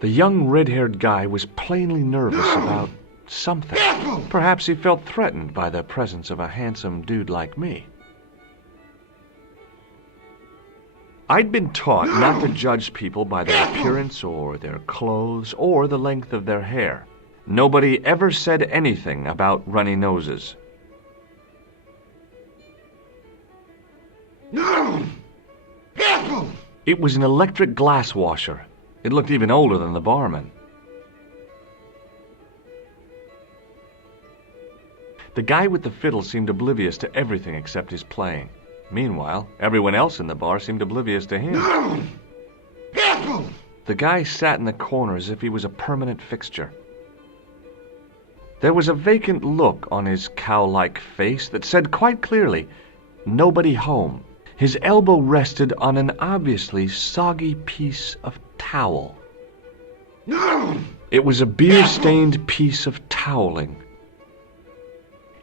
The young red-haired guy was plainly nervous about something. Perhaps he felt threatened by the presence of a handsome dude like me. I'd been taught not to judge people by their appearance or their clothes or the length of their hair. Nobody ever said anything about runny noses. It was an electric glass washer. It looked even older than the barman. The guy with the fiddle seemed oblivious to everything except his playing. Meanwhile, everyone else in the bar seemed oblivious to him. The guy sat in the corner as if he was a permanent fixture. There was a vacant look on his cow-like face that said quite clearly, "Nobody home." His elbow rested on an obviously soggy piece of towel. It was a beer-stained piece of toweling.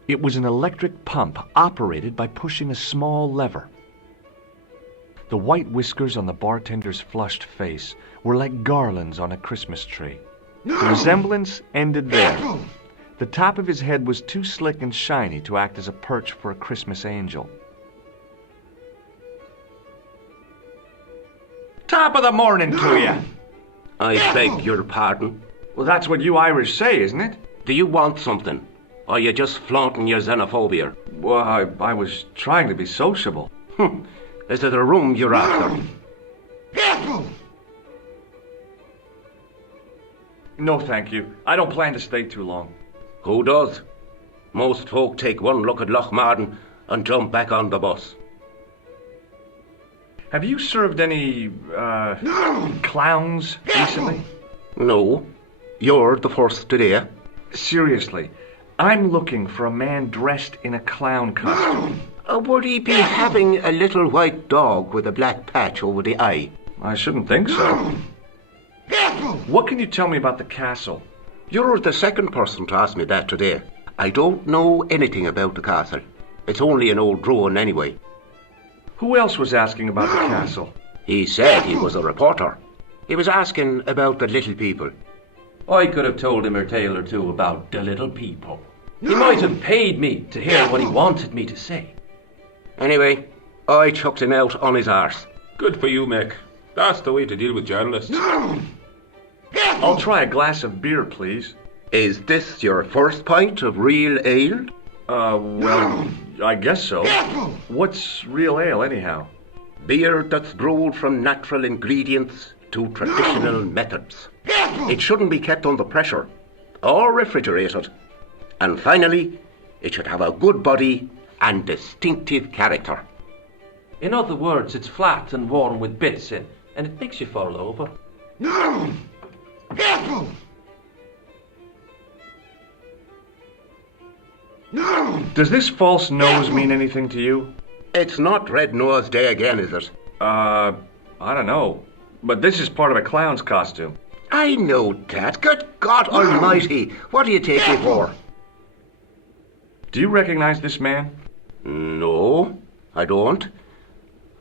It was an electric pump operated by pushing a small lever. The white whiskers on the bartender's flushed face were like garlands on a Christmas tree. The resemblance ended there. The top of his head was too slick and shiny to act as a perch for a Christmas angel. Top of the morning to you. I beg your pardon. Well, that's what you Irish say, isn't it? Do you want something? Or are you just flaunting your xenophobia? Well, I was trying to be sociable. Is it a room you're after? No, thank you. I don't plan to stay too long. Who does? Most folk take one look at Lochmarden and jump back on the bus. Have you served any, clowns recently? No. You're the first today. Seriously, I'm looking for a man dressed in a clown costume. Would he be having a little white dog with a black patch over the eye? I shouldn't think so. What can you tell me about the castle? You're the second person to ask me that today. I don't know anything about the castle. It's only an old ruin anyway. Who else was asking about the castle? He said he was a reporter. He was asking about the little people. I could have told him a tale or two about the little people. He might have paid me to hear what he wanted me to say. Anyway, I chucked him out on his arse. Good for you, Mick. That's the way to deal with journalists. I'll try a glass of beer, please. Is this your first pint of real ale? Well, I guess so. What's real ale, anyhow? Beer that's brewed from natural ingredients to traditional methods. It shouldn't be kept under pressure or refrigerated. And finally, it should have a good body and distinctive character. In other words, it's flat and worn with bits in, and it makes you fall over. Does this false nose mean anything to you? It's not Red Nose Day again, is it? I don't know. But this is part of a clown's costume. I know that. Good God Almighty. What do you take me for? Do you recognize this man? No, I don't.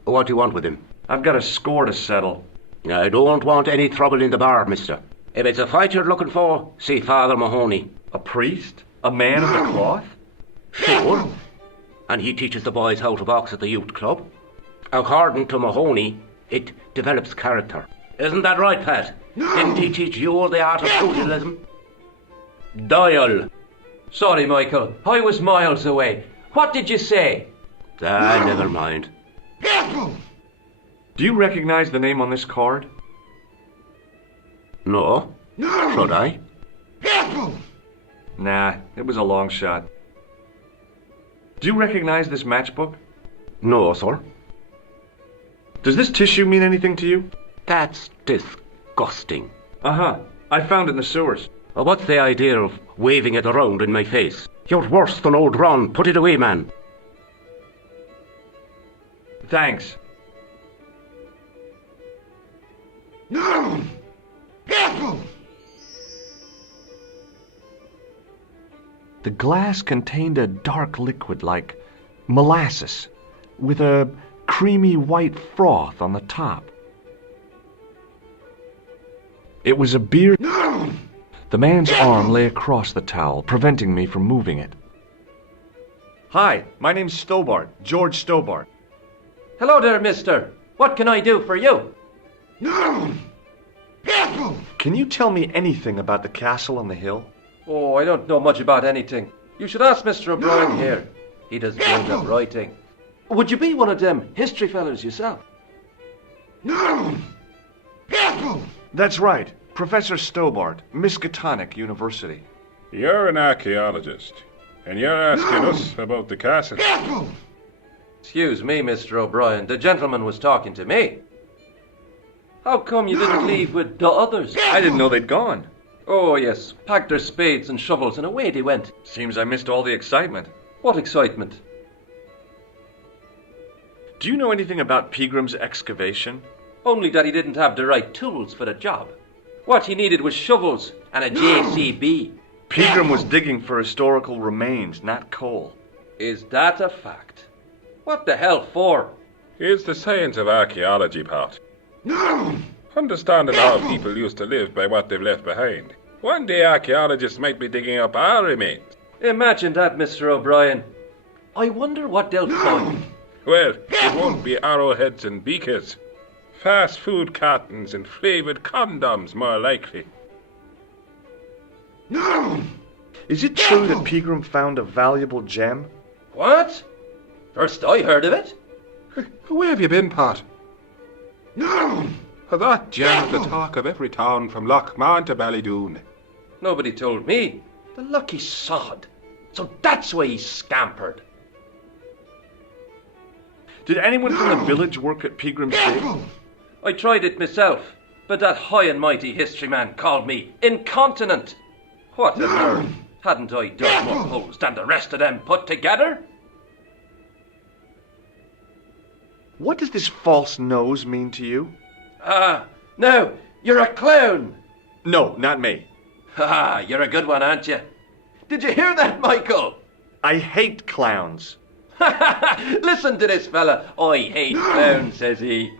What do you want with him? I've got a score to settle. I don't want any trouble in the bar, mister. If it's a fight you're looking for, see Father Mahoney. A priest? A man of the cloth? Sure. And he teaches the boys how to box at the youth club. According to Mahoney, it develops character. Isn't that right, Pat? Didn't he teach you the art of pugilism? Doyle. Sorry, Michael. I was miles away. What did you say? Never mind. Do you recognize the name on this card? No. Should I? Nah, it was a long shot. Do you recognize this matchbook? No, sir. Does this tissue mean anything to you? That's disgusting. Uh-huh. I found it in the sewers. What's the idea of waving it around in my face? You're worse than old Ron. Put it away, man. Thanks. The glass contained a dark liquid like molasses, with a creamy white froth on the top. It was a beard. The man's arm lay across the towel, preventing me from moving it. Hi, my name's Stobart, George Stobart. Hello there, mister. What can I do for you? Can you tell me anything about the castle on the hill? Oh, I don't know much about anything. You should ask Mr. O'Brien here. He does build up writing. Would you be one of them history fellas yourself? That's right, Professor Stobart, Miskatonic University. You're an archaeologist, and you're asking us about the castle. Excuse me, Mr. O'Brien. The gentleman was talking to me. How come you didn't leave with the others? I didn't know they'd gone. Oh, yes. Packed their spades and shovels and away they went. Seems I missed all the excitement. What excitement? Do you know anything about Pegram's excavation? Only that he didn't have the right tools for the job. What he needed was shovels and a JCB. Pegram was digging for historical remains, not coal. Is that a fact? What the hell for? It's the science of archaeology part. Understanding how people used to live by what they've left behind. One day archaeologists might be digging up our remains. Imagine that, Mr. O'Brien. I wonder what they'll find. Well, it won't be arrowheads and beakers. Fast food cartons and flavoured condoms, more likely. Is it true that Pegram found a valuable gem? What? First I heard of it. Where have you been, Pat? That gem's the talk of every town from Lochmarn to Ballydoon. Nobody told me. The lucky sod. So that's why he scampered. Did anyone from the village work at Pegram's dig? I tried it myself, but that high and mighty history man called me incontinent. What a nerve. Hadn't I dug more holes than the rest of them put together? What does this false nose mean to you? No, you're a clown. No, not me. You're a good one, aren't you? Did you hear that, Michael? I hate clowns. Listen to this fella. I hate clowns, says he.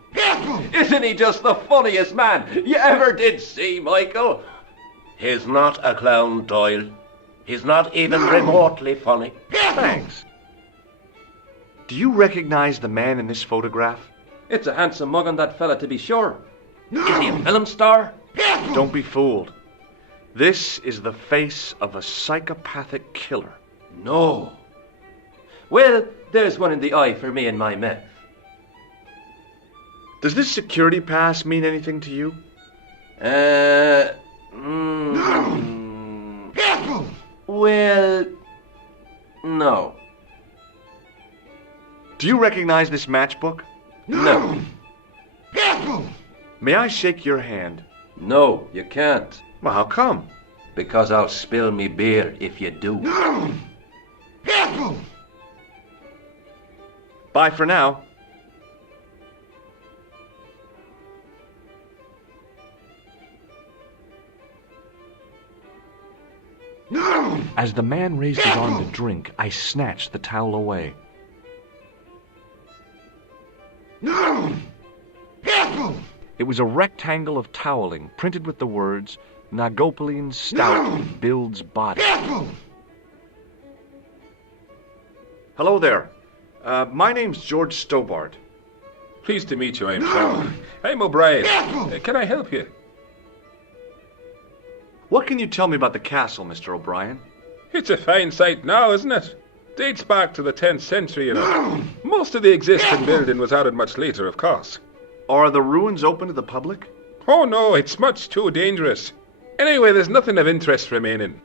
Isn't he just the funniest man you ever did see, Michael? He's not a clown, Doyle. He's not even remotely funny. Thanks. Do you recognize the man in this photograph? It's a handsome mug on that fella, to be sure. Is he a film star? Don't be fooled. This is the face of a psychopathic killer. No. Well, there's one in the eye for me and my men. Does this security pass mean anything to you? Well, no. Do you recognize this matchbook? No. May I shake your hand? No, you can't. Well, how come? Because I'll spill me beer if you do. Bye for now. As the man raised his arm to drink, I snatched the towel away. It was a rectangle of toweling printed with the words, Nagopaline Stout builds body. Hello there. My name's George Stobart. Pleased to meet you, I'm Sean. I'm O'Brien. Can I help you? What can you tell me about the castle, Mr. O'Brien? It's a fine site now, isn't it? Dates back to the 10th century, you know. Most of the existing building was added much later, of course. Are the ruins open to the public? Oh no, it's much too dangerous. Anyway, there's nothing of interest remaining.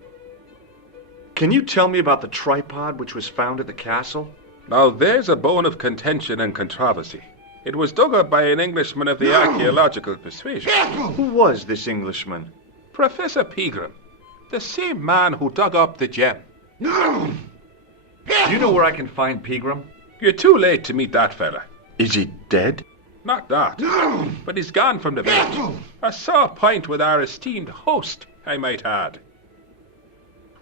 Can you tell me about the tripod which was found at the castle? Now there's a bone of contention and controversy. It was dug up by an Englishman of the archaeological persuasion. Who was this Englishman? Professor Pegram, the same man who dug up the gem. Do you know where I can find Pegram? You're too late to meet that fella. Is he dead? Not that, but he's gone from the village. A sore point with our esteemed host, I might add.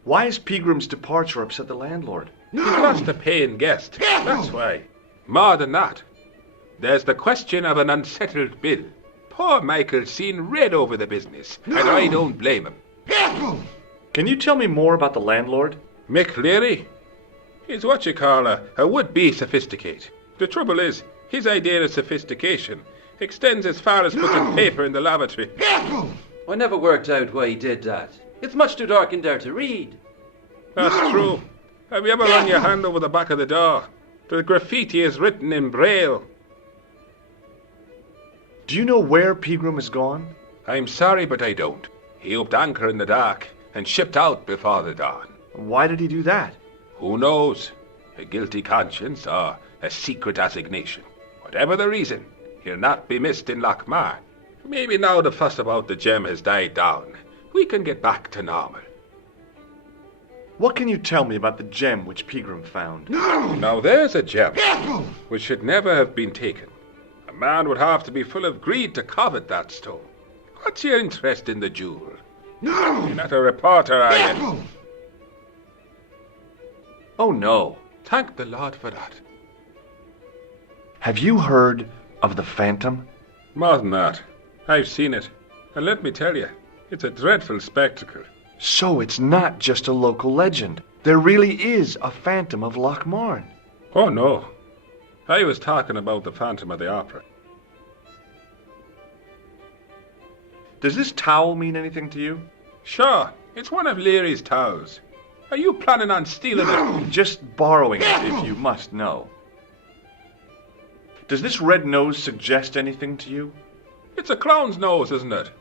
Why has Pegram's departure upset the landlord? He's lost a paying guest, that's why. More than that, there's the question of an unsettled bill. Poor Michael's seen red over the business, and I don't blame him. Can you tell me more about the landlord? Mick Leary? He's what you call a would-be sophisticate. The trouble is, his idea of sophistication extends as far as putting paper in the lavatory. I never worked out why he did that. It's much too dark in there to read. That's true. Have you ever run your hand over the back of the door? The graffiti is written in Braille. Do you know where Pegram has gone? I'm sorry, but I don't. He upped anchor in the dark and shipped out before the dawn. Why did he do that? Who knows? A guilty conscience or a secret assignation. Whatever the reason, he'll not be missed in Lochmar. Maybe now the fuss about the gem has died down, we can get back to normal. What can you tell me about the gem which Pegram found? Now there's a gem which should never have been taken. A man would have to be full of greed to covet that stone. What's your interest in the jewel? You're not a reporter, are you? Oh, no. Thank the Lord for that. Have you heard of the Phantom? More than that. I've seen it. And let me tell you, it's a dreadful spectacle. So it's not just a local legend. There really is a Phantom of Lochmarn. Oh, no. I was talking about the Phantom of the Opera. Does this towel mean anything to you? Sure, it's one of Leary's towels. Are you planning on stealing it? Just borrowing it, if you must know. Does this red nose suggest anything to you? It's a clown's nose, isn't it?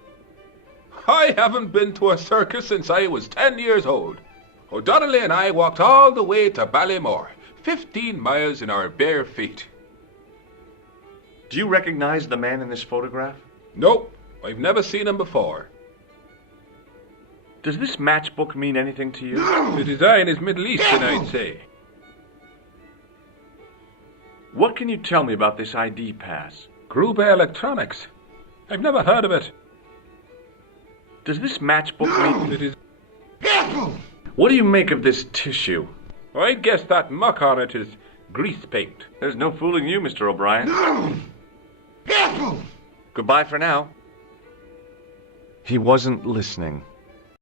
I haven't been to a circus since I was 10 years old. O'Donnelly and I walked all the way to Ballymore, 15 miles in our bare feet. Do you recognize the man in this photograph? Nope, I've never seen him before. Does this matchbook mean anything to you? The design is Middle Eastern, I'd say. What can you tell me about this ID pass? Gruber Electronics. I've never heard of it. Does this matchbook mean... It is... What do you make of this tissue? I guess that muck on it is grease paint. There's no fooling you, Mr. O'Brien. Goodbye for now. He wasn't listening.